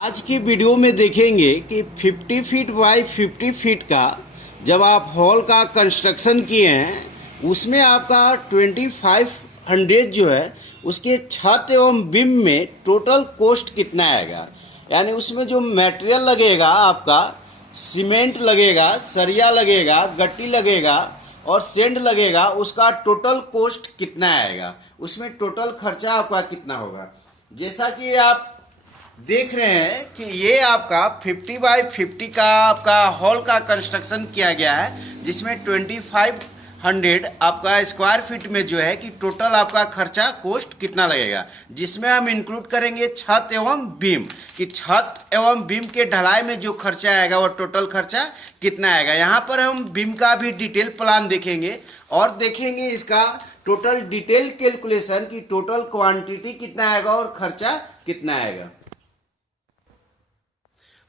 आज की वीडियो में देखेंगे कि 50 फीट बाई 50 फीट का जब आप हॉल का कंस्ट्रक्शन किए हैं उसमें आपका 2500 जो है उसके छत एवं बीम में टोटल कॉस्ट कितना आएगा। यानी उसमें जो मटेरियल लगेगा, आपका सीमेंट लगेगा, सरिया लगेगा, गट्टी लगेगा और सेंड लगेगा, उसका टोटल कॉस्ट कितना आएगा, उसमें टोटल खर्चा आपका कितना होगा। जैसा कि आप देख रहे हैं कि ये आपका 50 बाई 50 का आपका हॉल का कंस्ट्रक्शन किया गया है, जिसमें 2500 आपका स्क्वायर फीट में जो है कि टोटल आपका खर्चा कॉस्ट कितना लगेगा, जिसमें हम इंक्लूड करेंगे छत एवं बीम कि छत एवं बीम के ढलाई में जो खर्चा आएगा वो टोटल खर्चा कितना आएगा। यहाँ पर हम बीम का भी डिटेल प्लान देखेंगे और देखेंगे इसका टोटल डिटेल कैलकुलेशन की टोटल क्वांटिटी कितना आएगा और खर्चा कितना आएगा।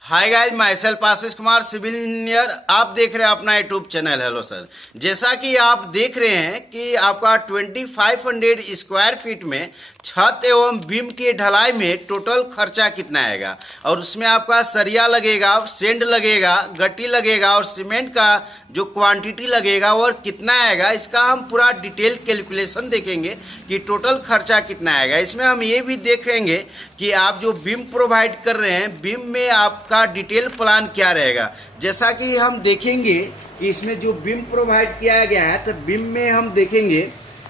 Hi guys, my self Ashish Kumar, civil engineer. आप देख रहे हैं अपना यूट्यूब चैनल। हेलो सर, जैसा कि आप देख रहे हैं कि आपका 2500 स्क्वायर फीट में छत एवं बीम की ढलाई में टोटल खर्चा कितना आएगा और उसमें आपका सरिया लगेगा, सेंड लगेगा, गट्टी लगेगा और सीमेंट का जो क्वांटिटी लगेगा वो कितना आएगा, इसका हम पूरा डिटेल कैलकुलेशन देखेंगे कि टोटल खर्चा कितना आएगा। इसमें हम ये भी देखेंगे कि आप जो बीम प्रोवाइड कर रहे हैं, बीम में आपका डिटेल प्लान क्या रहेगा। जैसा कि हम देखेंगे कि इसमें जो बीम प्रोवाइड किया गया है, तो बीम में हम देखेंगे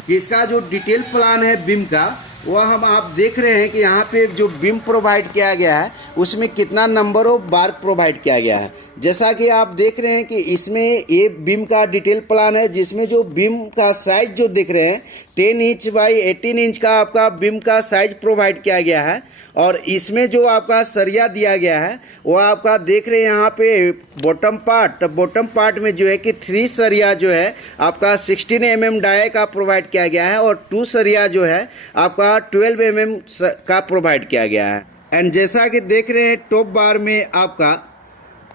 कि इसका जो डिटेल प्लान है बीम का, वह हम आप देख रहे हैं कि यहाँ पे जो बीम प्रोवाइड किया गया है उसमें कितना नंबर ऑफ बार प्रोवाइड किया गया है। जैसा कि आप देख रहे हैं कि इसमें ये बीम का डिटेल प्लान है, जिसमें जो बीम का साइज जो देख रहे हैं 10 इंच बाई 18 इंच का आपका बीम का साइज प्रोवाइड किया गया है। और इसमें जो आपका सरिया दिया गया है वो आपका देख रहे हैं यहाँ पे बॉटम पार्ट, तो बॉटम पार्ट में जो है कि 3 सरिया जो है आपका 16 mm डाई का प्रोवाइड किया गया है और 2 सरिया जो है आपका 12 mm का प्रोवाइड किया गया है। एंड जैसा कि देख रहे हैं टॉप बार में आपका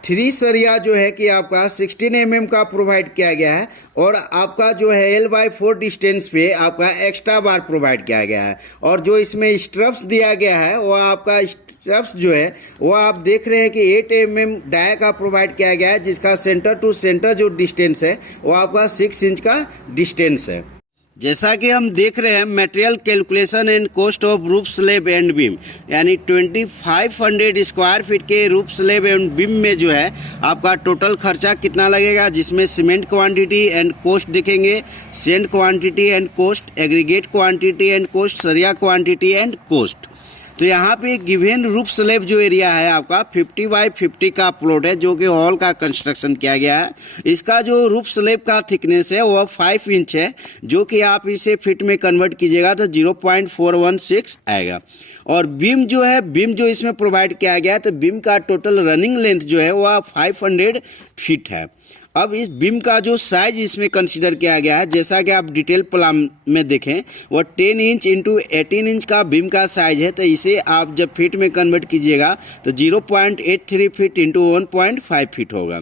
3 सरिया जो है कि आपका 16 mm का प्रोवाइड किया गया है और आपका जो है L/4 डिस्टेंस पे आपका एक्स्ट्रा बार प्रोवाइड किया गया है। और जो इसमें स्ट्रप्स दिया गया है वो आपका स्ट्रप्स जो है वो आप देख रहे हैं कि 8 mm डाई का प्रोवाइड किया गया है, जिसका सेंटर टू सेंटर जो डिस्टेंस है वो आपका 6 इंच का डिस्टेंस है। जैसा कि हम देख रहे हैं material calculation and cost of roof slab and beam, यानी 2500 स्क्वायर फीट के रूफ स्लैब एंड बीम में जो है आपका टोटल खर्चा कितना लगेगा, जिसमें सीमेंट क्वांटिटी एंड कॉस्ट देखेंगे, send quantity and cost, aggregate quantity and cost, सरिया क्वांटिटी एंड कॉस्ट। तो यहाँ पे गिवन रूफ स्लैब जो एरिया है आपका 50 बाई 50 का प्लॉट है, जो कि हॉल का कंस्ट्रक्शन किया गया है। इसका जो रूफ स्लैब का थिकनेस है वो 5 इंच है, जो कि आप इसे फीट में कन्वर्ट कीजिएगा तो 0.416 आएगा। और बीम जो है, बीम जो इसमें प्रोवाइड किया गया है, तो बीम का टोटल रनिंग लेंथ जो है वह 500 फीट है। अब इस बीम का जो साइज इसमें कंसीडर किया गया है, जैसा कि आप डिटेल प्लान में देखें, वो 10 इंच इंटू 18 इंच का बीम का साइज है। तो इसे आप जब फीट में कन्वर्ट कीजिएगा तो 0.83 फीट इंटू 1.5 फीट होगा।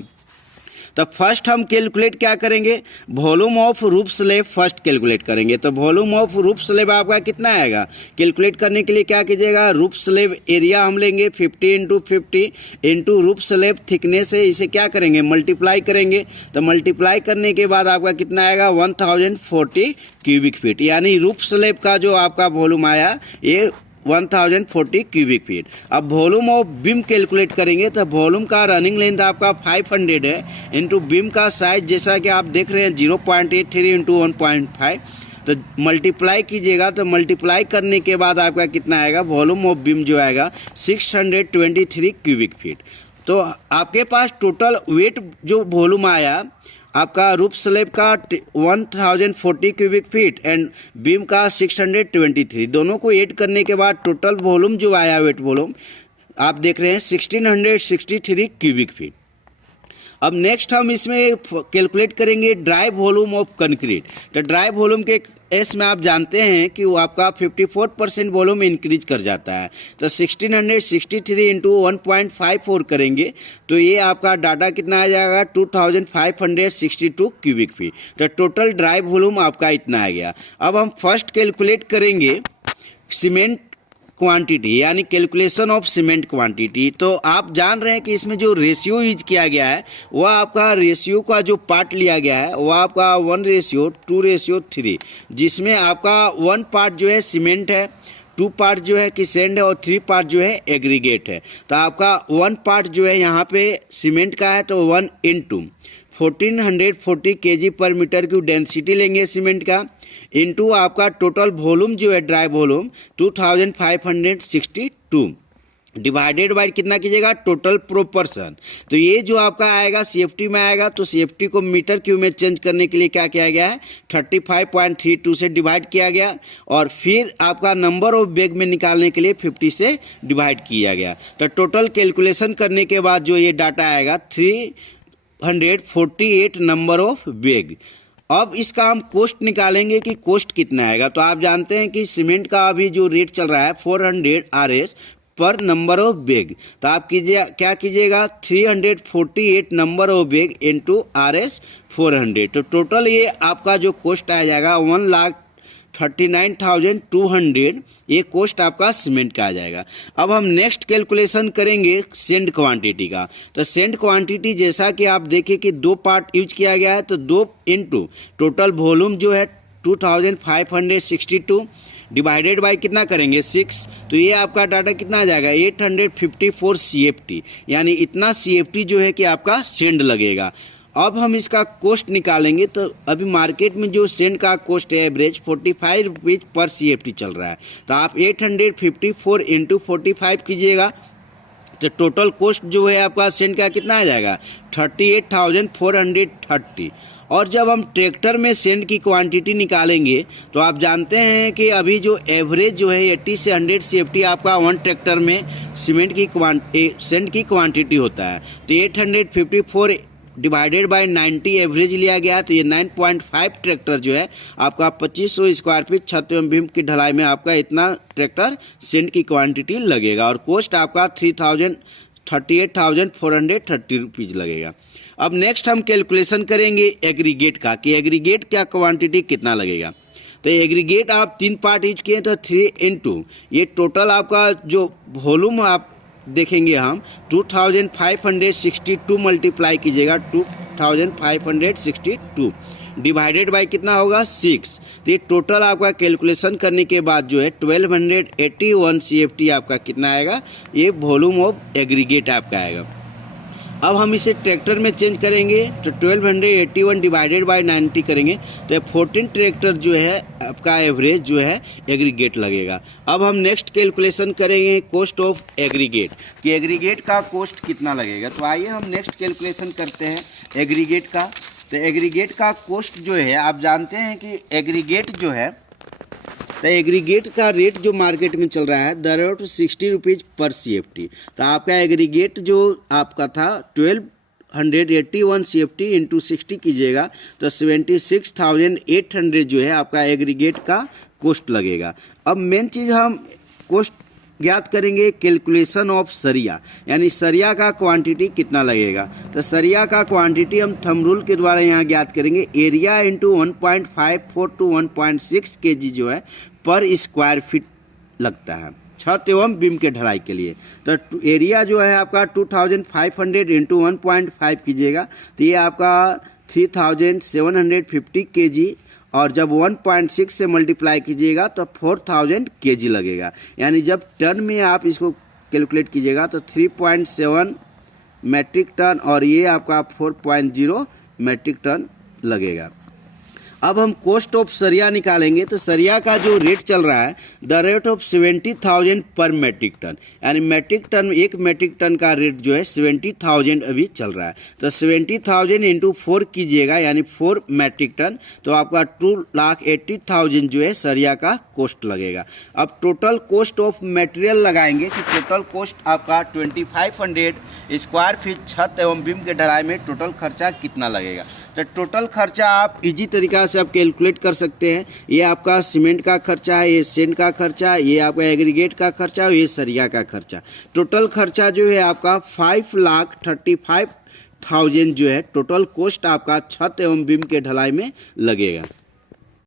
तो फर्स्ट हम कैलकुलेट क्या करेंगे, volume of roof slab first calculate करेंगे। तो वॉल्यूम ऑफ रूफ स्लैब आपका कितना आएगा, कैलकुलेट करने के लिए क्या कीजिएगा, रूफ स्लैब एरिया हम लेंगे 50 into 50 into roof slab thickness है, इसे क्या करेंगे मल्टीप्लाई करेंगे। तो मल्टीप्लाई करने के बाद आपका कितना आएगा 1040 क्यूबिक फीट, यानी रूफ स्लैब का जो आपका वॉल्यूम आया ये 1040 क्यूबिक फीट। अब वॉल्यूम ऑफ बीम कैलकुलेट करेंगे तो वॉल्यूम का रनिंग लेंथ आपका 500 है इंटू बीम का साइज जैसा कि आप देख रहे हैं 0.83 इंटू 1.5, तो मल्टीप्लाई कीजिएगा। तो मल्टीप्लाई करने के बाद आपका कितना आएगा, वॉल्यूम ऑफ बीम जो आएगा 623 क्यूबिक फीट। तो आपके पास टोटल वेट जो वॉल्यूम आया आपका रूफ स्लैब का 1040 क्यूबिक फीट एंड बीम का 623, दोनों को ऐड करने के बाद टोटल वॉल्यूम जो आया, वेट वॉल्यूम आप देख रहे हैं 1663 क्यूबिक फीट। अब नेक्स्ट हम इसमें कैलकुलेट करेंगे ड्राई वॉल्यूम ऑफ कंक्रीट। तो ड्राई वॉल्यूम के केस में आप जानते हैं कि वो आपका 54% वॉल्यूम इंक्रीज कर जाता है। तो 1663 इंटू 1.54 करेंगे तो ये आपका डाटा कितना आ जाएगा 2562 क्यूबिक फीट। तो टोटल ड्राई वॉल्यूम आपका इतना आ गया। अब हम फर्स्ट कैलकुलेट करेंगे सीमेंट क्वांटिटी यानी कैलकुलेशन ऑफ सीमेंट क्वांटिटी। तो आप जान रहे हैं कि इसमें जो रेशियो यूज किया गया है वह आपका रेशियो का जो पार्ट लिया गया है वह आपका 1:2:3, जिसमें आपका 1 पार्ट जो है सीमेंट है, 2 पार्ट जो है कि सैंड है और 3 पार्ट जो है एग्रीगेट है। तो आपका 1 पार्ट जो है यहाँ पे सीमेंट का है तो 1 × 1440 kg पर मीटर की डेंसिटी लेंगे सीमेंट का, इनटू आपका टोटल वॉल्यूम जो है ड्राई वॉल्यूम 2562 डिवाइडेड बाय कितना कीजिएगा टोटल प्रोपोर्शन। तो ये जो आपका आएगा सीएफटी में आएगा, तो सीएफटी को मीटर क्यूब में चेंज करने के लिए क्या किया गया है 35.32 से डिवाइड किया गया, और फिर आपका नंबर ऑफ बैग में निकालने के लिए 50 से डिवाइड किया गया। तो टोटल कैलकुलेशन करने के बाद जो ये डाटा आएगा 348 नंबर ऑफ बैग। अब इसका हम कोस्ट निकालेंगे कि कोस्ट कितना आएगा। तो आप जानते हैं कि सीमेंट का अभी जो रेट चल रहा है 400 RS पर नंबर ऑफ बैग। तो आप क्या कीजिएगा 348 number of bag into RS 400। तो टोटल ये आपका जो कोस्ट आ जाएगा 1,39,200, ये कोस्ट आपका सीमेंट का आ जाएगा। अब हम नेक्स्ट कैलकुलेशन करेंगे सेंड क्वांटिटी का। तो सेंड क्वांटिटी जैसा कि आप देखिए कि 2 पार्ट यूज किया गया है, तो 2 × टोटल वॉल्यूम जो है 2562 डिवाइडेड बाय कितना करेंगे 6, तो ये आपका डाटा कितना आ जाएगा 854 CFT, यानी इतना CFT जो है कि आपका सेंड लगेगा। अब हम इसका कोस्ट निकालेंगे। तो अभी मार्केट में जो सेंड का कोस्ट है एवरेज 45 रुपीज़ पर CFT चल रहा है। तो आप 854 × 45 कीजिएगा, तो टोटल कोस्ट जो है आपका सेंड का कितना आ जाएगा 38,430। और जब हम ट्रैक्टर में सेंड की क्वांटिटी निकालेंगे तो आप जानते हैं कि अभी जो एवरेज जो है 80 से 100 CFT आपका 1 ट्रैक्टर में सीमेंट की सेंड की क्वांटिटी होता है। तो 854 डिवाइडेड बाय 90 एवरेज लिया गया, तो ये 9.5 ट्रैक्टर जो है आपका 2500 स्क्वायर फीट छत एवं बीम की ढलाई में आपका इतना ट्रैक्टर सेंड की क्वांटिटी लगेगा, और कोस्ट आपका 38,430 रुपीज़ लगेगा। अब नेक्स्ट हम कैलकुलेशन करेंगे एग्रीगेट का कि एग्रीगेट क्या क्वांटिटी कितना लगेगा। तो एग्रीगेट आप 3 पार्ट यूज किए तो 3 × ये टोटल आपका जो वॉल्यूम आप देखेंगे हम 2562 मल्टीप्लाई कीजिएगा 2562 डिवाइडेड बाय कितना होगा 6। तो ये टोटल आपका कैलकुलेशन करने के बाद जो है 1281 CFT आपका कितना आएगा, ये वॉल्यूम ऑफ एग्रीगेट आपका आएगा। अब हम इसे ट्रैक्टर में चेंज करेंगे तो 1281 डिवाइडेड बाय 90 करेंगे, तो 14 ट्रैक्टर जो है आपका एवरेज जो है एग्रीगेट लगेगा। अब हम नेक्स्ट कैलकुलेशन करेंगे कोस्ट ऑफ एग्रीगेट कि एग्रीगेट का कोस्ट कितना लगेगा। तो आइए हम नेक्स्ट कैलकुलेशन करते हैं एग्रीगेट का। तो एग्रीगेट का कोस्ट जो है आप जानते हैं कि एग्रीगेट जो है, तो एग्रीगेट का रेट जो मार्केट में चल रहा है द रेट 60 रुपीज़ पर CFT। तो आपका एग्रीगेट जो आपका था 1281 CFT इंटू 60 कीजिएगा तो 76,800 जो है आपका एग्रीगेट का कोस्ट लगेगा। अब मेन चीज़ हम कोस्ट ज्ञात करेंगे कैलकुलेशन ऑफ सरिया, यानी सरिया का क्वांटिटी कितना लगेगा। तो सरिया का क्वांटिटी हम थंब रूल के द्वारा यहाँ ज्ञात करेंगे एरिया इंटू 1.54 to 1.6 kg जो है पर स्क्वायर फीट लगता है छत एवं बीम के ढलाई के लिए। तो एरिया जो है आपका 2500 इंटू 1.5 कीजिएगा तो ये आपका 3750 kg, और जब 1.6 से मल्टीप्लाई कीजिएगा तो 4000 kg लगेगा। यानी जब टन में आप इसको कैलकुलेट कीजिएगा तो 3.7 मैट्रिक टन और ये आपका 4.0 मैट्रिक टन लगेगा। अब हम कोस्ट ऑफ सरिया निकालेंगे तो सरिया का जो रेट चल रहा है द रेट ऑफ 70,000 पर मैट्रिक टन, यानी मैट्रिक टन 1 मैट्रिक टन का रेट जो है 70,000 अभी चल रहा है। तो 70,000 इंटू 4 कीजिएगा यानी 4 मैट्रिक टन, तो आपका 2,80,000 जो है सरिया का कोस्ट लगेगा। अब टोटल कोस्ट ऑफ मटेरियल लगाएंगे कि टोटल कोस्ट आपका 2500 स्क्वायर फीट छत एवं बीम के ढलाई में टोटल खर्चा कितना लगेगा। तो टोटल खर्चा आप इजी तरीका से आप कैलकुलेट कर सकते हैं। ये आपका सीमेंट का खर्चा है, ये सेंड का खर्चा, ये आपका एग्रीगेट का खर्चा, ये सरिया का खर्चा। टोटल खर्चा जो है आपका 5,35,000 जो है टोटल कोस्ट आपका छत एवं बीम के ढलाई में लगेगा।